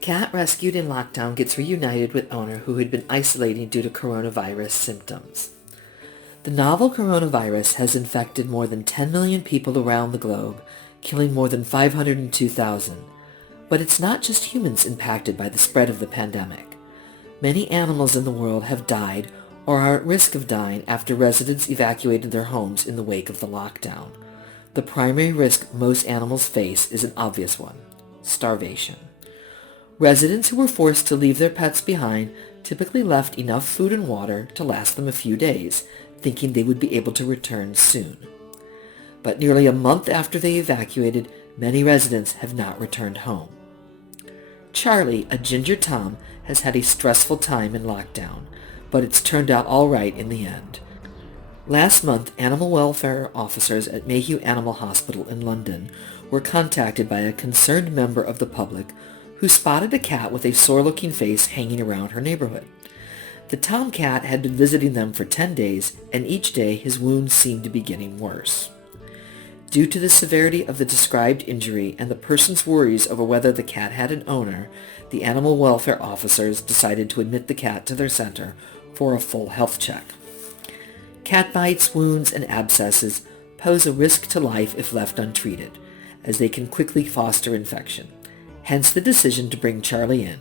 Cat rescued in lockdown gets reunited with owner who had been isolating due to coronavirus symptoms. The novel coronavirus has infected more than 10 million people around the globe, killing more than 502,000. But it's not just humans impacted by the spread of the pandemic. Many animals in the world have died or are at risk of dying after residents evacuated their homes in the wake of the lockdown. The primary risk most animals face is an obvious one: starvation. Residents who were forced to leave their pets behind typically left enough food and water to last them a few days, thinking they would be able to return soon. But nearly a month after they evacuated, many residents have not returned home. Charly, a ginger tom, has had a stressful time in lockdown, but it's turned out all right in the end. Last month, animal welfare officers at Mayhew Animal Hospital in London were contacted by a concerned member of the public who spotted a cat with a sore-looking face hanging around her neighborhood. The tomcat had been visiting them for 10 days, and each day his wounds seemed to be getting worse. Due to the severity of the described injury and the person's worries over whether the cat had an owner, the animal welfare officers decided to admit the cat to their center for a full health check. Cat bites, wounds, and abscesses pose a risk to life if left untreated, as they can quickly foster infection. Hence the decision to bring Charly in,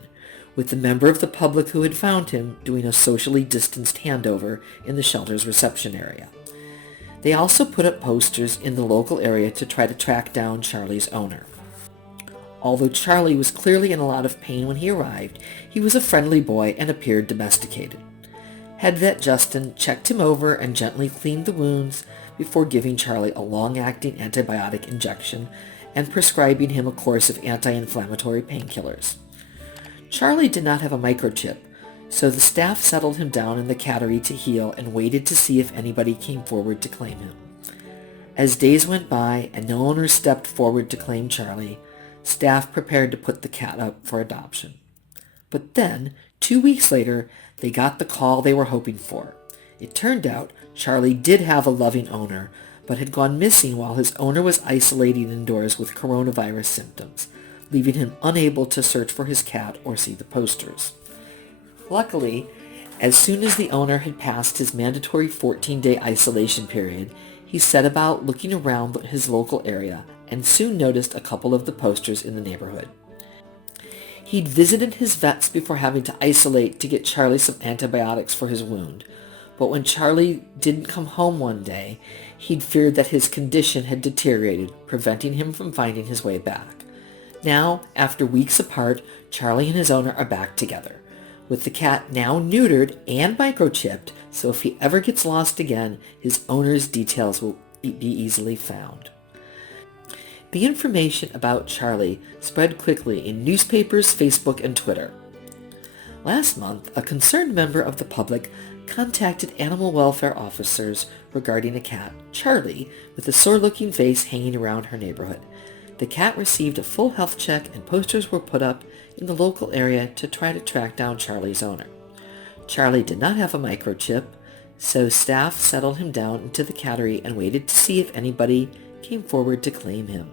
with the member of the public who had found him doing a socially distanced handover in the shelter's reception area. They also put up posters in the local area to try to track down Charly's owner. Although Charly was clearly in a lot of pain when he arrived, he was a friendly boy and appeared domesticated. Head vet Justin checked him over and gently cleaned the wounds before giving Charly a long-acting antibiotic injection and prescribing him a course of anti-inflammatory painkillers. Charly did not have a microchip, so the staff settled him down in the cattery to heal and waited to see if anybody came forward to claim him. As days went by and no owner stepped forward to claim Charly, staff prepared to put the cat up for adoption. But then, 2 weeks later, they got the call they were hoping for. It turned out Charly did have a loving owner, but had gone missing while his owner was isolating indoors with coronavirus symptoms, leaving him unable to search for his cat or see the posters. Luckily, as soon as the owner had passed his mandatory 14-day isolation period, he set about looking around his local area and soon noticed a couple of the posters in the neighborhood. He'd visited his vets before having to isolate to get Charly some antibiotics for his wound, but when Charly didn't come home one day, he'd feared that his condition had deteriorated, preventing him from finding his way back. Now, after weeks apart, Charly and his owner are back together, with the cat now neutered and microchipped, so if he ever gets lost again, his owner's details will be easily found. The information about Charly spread quickly in newspapers, Facebook, and Twitter. Last month, a concerned member of the public contacted animal welfare officers regarding a cat, Charly, with a sore-looking face hanging around her neighborhood. The cat received a full health check and posters were put up in the local area to try to track down Charly's owner. Charly did not have a microchip, so staff settled him down into the cattery and waited to see if anybody came forward to claim him.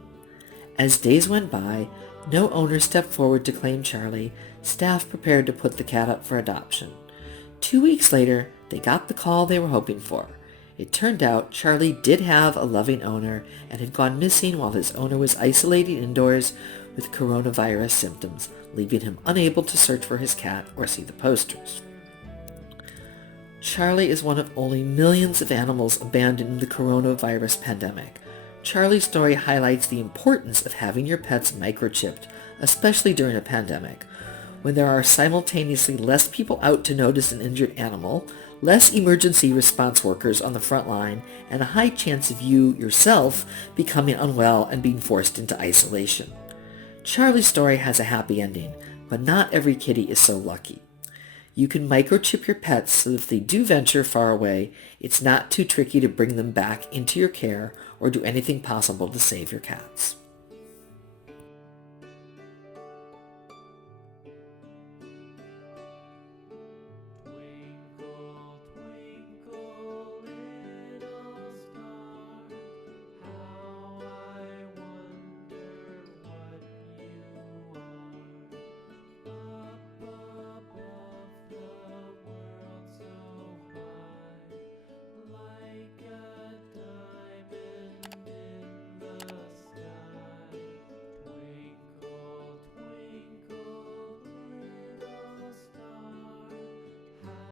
As days went by, no owner stepped forward to claim Charly. Staff prepared to put the cat up for adoption. 2 weeks later, they got the call they were hoping for. It turned out Charly did have a loving owner and had gone missing while his owner was isolating indoors with coronavirus symptoms, leaving him unable to search for his cat or see the posters. Charly is one of only millions of animals abandoned in the coronavirus pandemic. Charly's story highlights the importance of having your pets microchipped, especially during a pandemic, when there are simultaneously less people out to notice an injured animal, less emergency response workers on the front line, and a high chance of you, yourself, becoming unwell and being forced into isolation. Charly's story has a happy ending, but not every kitty is so lucky. You can microchip your pets so that if they do venture far away, it's not too tricky to bring them back into your care or do anything possible to save your cats.